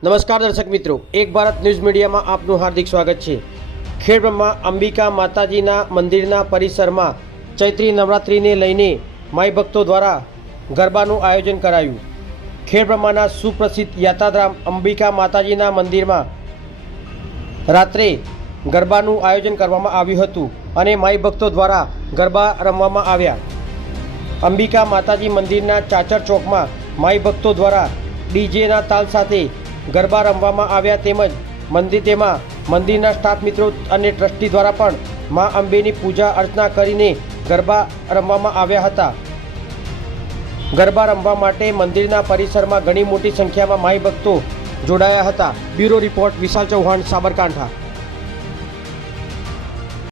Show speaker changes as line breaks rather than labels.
નમસ્કાર દર્શક મિત્રો, એક ભારત ન્યૂઝ મીડિયામાં આપનું હાર્દિક સ્વાગત છે. ખેડબ્રહ્મા અંબિકા માતાજીના મંદિરના પરિસરમાં ચૈત્રી નવરાત્રિને લઈને માઈ ભક્તો દ્વારા ગરબાનું આયોજન કરાયું. ખેડબ્રહ્માના સુપ્રસિદ્ધ યાત્રાધામ અંબિકા માતાજીના મંદિરમાં રાત્રે ગરબાનું આયોજન કરવામાં આવ્યું હતું અને માઈ ભક્તો દ્વારા ગરબા રમવામાં આવ્યા. અંબિકા માતાજી મંદિરના ચાચર ચોકમાં માઈ ભક્તો દ્વારા ડીજેના તાલ સાથે ગરબા રમવામાં આવ્યા તેમજ મંદિર તેમાં મંદિરના સ્ટાફ મિત્રો અને ટ્રસ્ટી દ્વારા પણ મા અંબેની પૂજા અર્ચના કરીને ગરબા રમવામાં આવ્યા હતા. ગરબા રમવા માટે મંદિરના પરિસરમાં ઘણી મોટી સંખ્યામાં માઈ ભક્તો જોડાયા હતા. Bureau report Vishal Chauhan, Sabarkantha.